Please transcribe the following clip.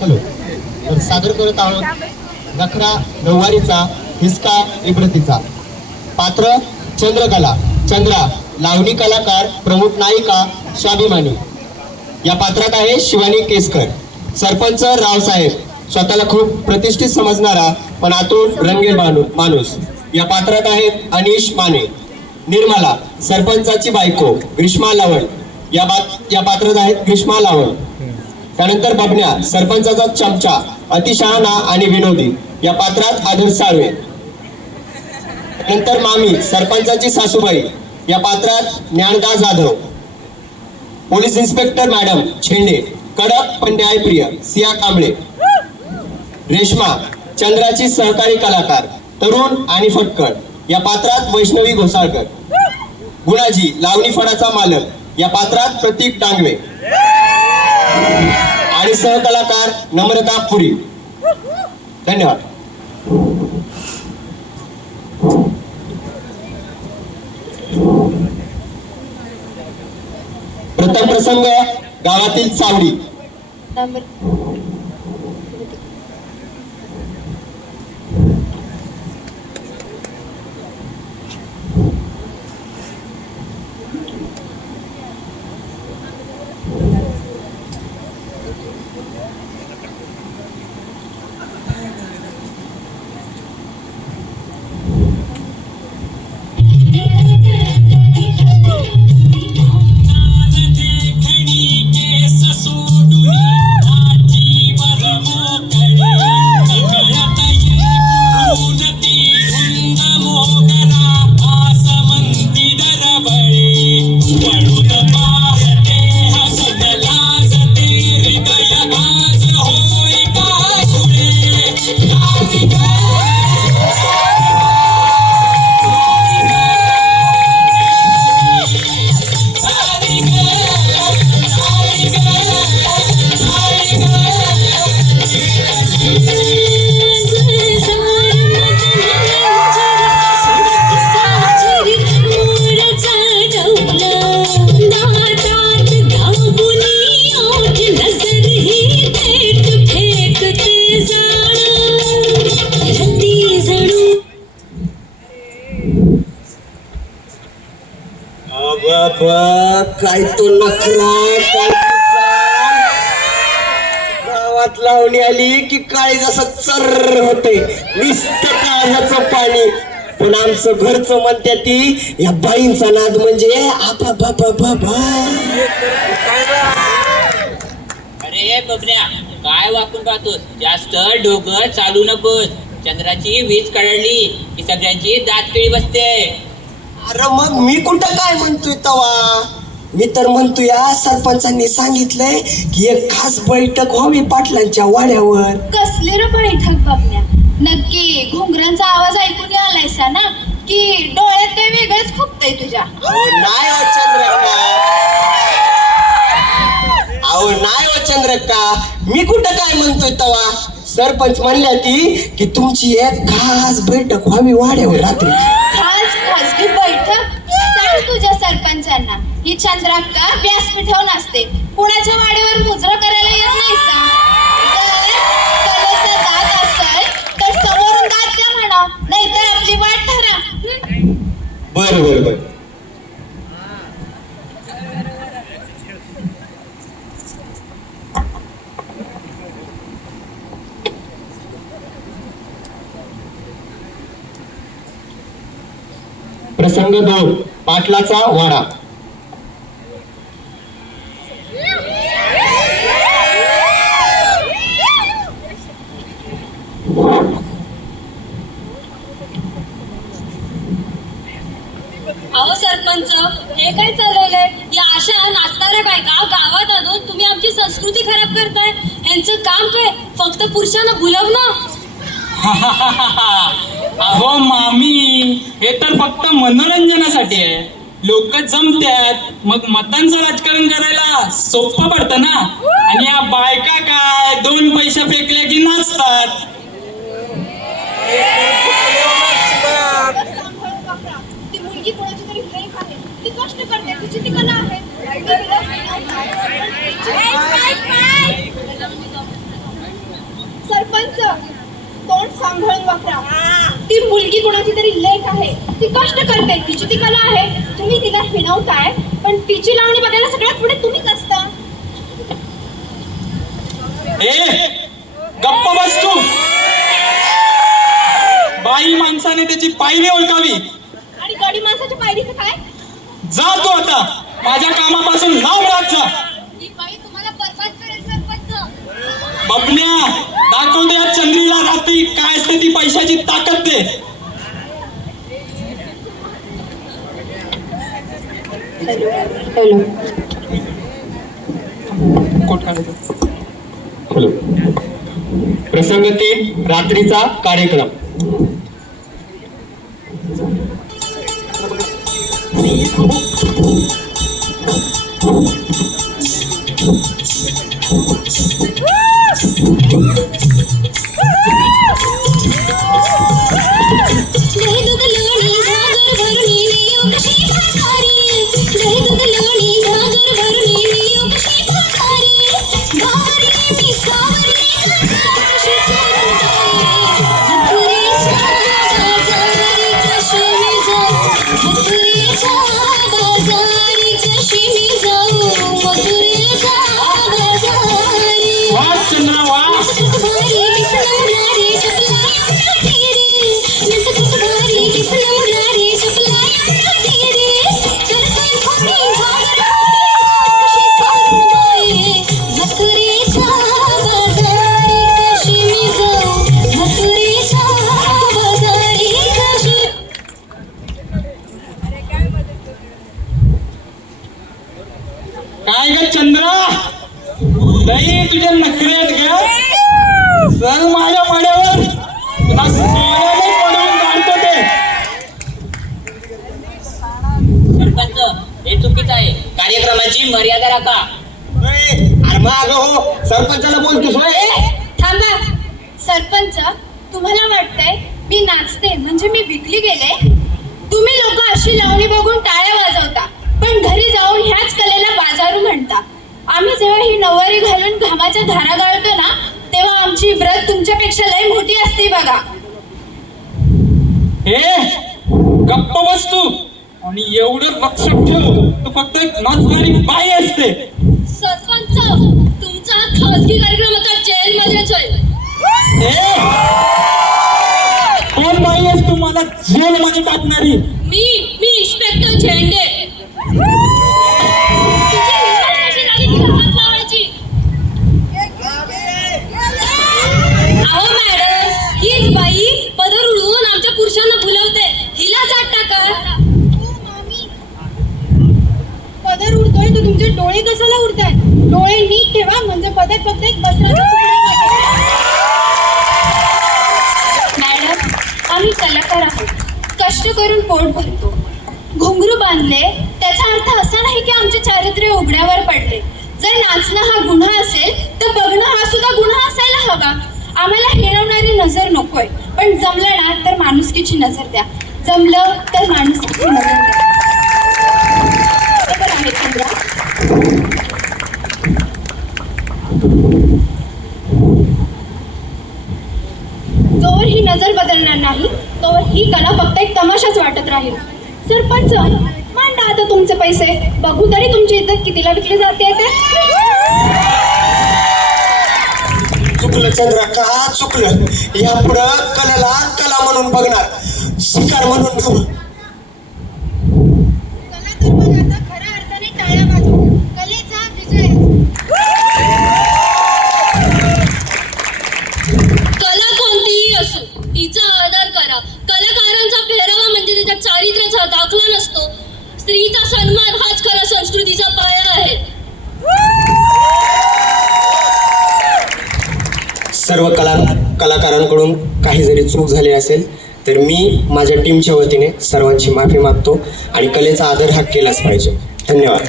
Hello. तर सादर करत आहोत नखरा नऊवारीचा हिसका इब्रतीचा. पात्र चंद्रकला चंद्रा, लावणी कलाकार, प्रमुख नायिका स्वाभिमानी. या पात्रात आहे शिवानी केसकर. सरपंच रावसाहेब, स्वतःला खूप प्रतिष्ठित समजणारा पण आतून रंगीन माणूस. या पात्रात आहेत अनिश माने. निर्मला, सरपंचाची बायको ग्रीष्मा लावण. या पात्रात आहेत ग्रीष्मा लावण. त्यानंतर बबन्या, सरपंचाचा चमचा, अतिशहाणा आणि विनोदी. या पात्रात आदर साळवे. नंतर मामी, सरपंचाची सासूबाई. या पात्रात Dnyanada Jadhav. Police inspector madam छेंडे, कडक पण न्यायप्रिय सिया कांबळे. रेश्मा, चंद्राची सहकारी कलाकार, तरुण आणि फटकळ. या पात्रात वैष्णवी घोसाळकर. गुणाजी, लावणी फडाचा मालक. या पात्रात प्रतीक डांगवे आणि सहकलाकार नम्रता पुरी. धन्यवाद. प्रथम प्रसंग गावातील चावडी. काय तो नखरा गावात लावणी आली की काय जसं चर्र होते नुसतं काळाचं पाणी. पण आमचं घरचं म्हणते ती या बाईंचा नाद म्हणजे अरे बबड्या, काय वाकून पाहतोस? जास्त डोकं चालू नकोस. चंद्राची वीज कळली की सगळ्यांची दात पिळी बसते. अरे मग मी कुठं काय म्हणतोय तवा? मी तर म्हणतोय सरपंचांनी सांगितलंय की एक खास बैठक व्हावी पाटलांच्या वाड्यावर. कसली रे बैठक बबन्या? नक्की घुंगरांचा आवाज ऐकून आलायसा ना की डोळ्यात ते वेगळंच खुपतंय तुझ्या? नाही हो चंद्रक्का, अहो नाही हो चंद्रक्का, मी कुठं काय म्हणतोय तवा? सरपंच म्हणल्या की तुमची एक खास बैठक व्हावी वाड्यावर रात्री. खास खासगी बैठक? सांग तुझ्या सरपंचांना ही चंद्राक्का व्यासपीठावर असते, कुणाच्या वाड्यावर मुजरा करायला येत नाही. जर कलेचा दात असेल तर समोरून दात द्या म्हणा, नाहीतर आपली वाट ठरा. बर बर बर. प्रसंग 2, पाटलाचा वाडा. अहो सरपंच, हे काय चालवलंय? या अशा नाचणाऱ्या बायका गावात आणून तुम्ही आमची संस्कृती खराब करताय. यांचं काम काय? फक्त पुरुषांना भुलवणं? अहो मामी, हे तर फक्त मनोरंजनासाठी आहे. लोक जमत्यात, मग मतांचं राजकारण करायला सोपं पडतं ना. आणि या बायका काय 2 पैसे फेकले की नाचतात. ती मुलगी कोणाची तरी फ्रेंड आहे, ती कष्ट करते, तिची ती कला आहे. ती मुलगी कोणाची तरी लेक आहे, ती कष्ट करते, तिची ती कला आहे, तुम्ही तिला हिणवताय, पण तिची लावणी बघायला सगळ्यात पुढे तुम्हीच असता. गप्प बस तू. बाई माणसाने त्याची पायरी ओळखावी. आणि गडी माणसाच्या पायरीचं काय? जा तू आता माझ्या कामापासून लांब राहत जा. ही बाई तुम्हाला बरबाद करेल सरपंच. बबन्या, दाखवते या चंद्रीला रात्री काय असते ती पैशाची ताकद ते. हॅलो. हॅलो. प्रसंग 3, रात्रीचा कार्यक्रम. वा चंद्रा वा. काय ग चंद्रा, लई तुझ्या नखऱ्यात ग. चल माझ्या पाड्यावर, तुला सोन्याने पडवून काढतो ते. सरपंच, हे चुकीचं आहे. कार्यक्रमाची मर्यादा राखा. अरे मग हो, सरपंचाला बोलतोस होय? थांबा. सरपंच, तुम्हाला वाटतंय मी नाचते म्हणजे मी विकली गेले? तुम्ही लोक अशी लावणी बघून टाळ्या वाजवता, पण घरी जाऊन ह्याच कलेला बाजारू म्हणता. आम्ही जेव्हा ही नऊवारी घालून घामाच्या धारा गाळतो ना, तेव्हा आमची व्रत तुमच्यापेक्षा लय मोठी असते बघा. गप्प बस तू. आणि एवढं लक्षात ठेव, तू फक्त एक नाचणारी बाई असते. सरपंच, तुमचा हा खासगी कार्यक्रम आता जेलमध्येच होईल. कोण बाई आहेस तू मला जेल मध्ये टाकणारी? मी इन्स्पेक्टर झेंडे. तुझी हिंमत कशी झाली तिला हात लावायची? अहो मॅडम, हीच बाई पदर उडवून आमच्या पुरुषांना भुलवते. हिला जात टाका. पदर उडतोय तर तुमचे डोळे कशाला उडतायत? डोळे नीट ठेवा, म्हणजे पदर फक्त एक वस्त्राचा तुकडा आहे. मॅडम, आम्ही कलाकार आहोत, कष्ट करून पोट भरतो. घुंगरू बांधले त्याचा अर्थ असा नाही की आमचे चारित्र्य उघड्यावर पडले. जर नाचणं हा गुन्हा असेल तर बघणं हा सुद्धा गुन्हा असायला हवा. आम्हाला हिणवणारी नजर नकोय, पण जमलं ना तर माणुसकीची नजर द्या. जमलं तर माणुसकीची नजर द्या. बरोबर आहे चंद्रा? जोवर ही नजर बदलणार नाही तोवर ही कला फक्त एक तमाशाच वाटत राहील. सरपंच, मांडा आता तुमचे पैसे, बघू तरी तुमची इज्जत कितीला विकली जाते ते. चुकलं चंद्रा, का चुकलं? यापुढं कलेला कला म्हणून बघणार, शिकार म्हणून नव्हे. कला तर मग आता खऱ्या अर्थाने टाळ्या वाजवू. कलेचा विजय. कला कोणतीही असो, तिचा आदर करा. कलाकारांचा पेहरावा म्हणजे त्याच्या चारित्र्याचा दाखला नसतो. स्त्रीचा सन्मान हाच खरा संस्कृतीचा पाया आहे. सर्व कलाकारांकडून काही जरी चूक झाली असेल तर मी माझ्या टीमच्या वतीने सर्वांची माफी मागतो आणि कलेचा आदर हा केलाच पाहिजे. धन्यवाद.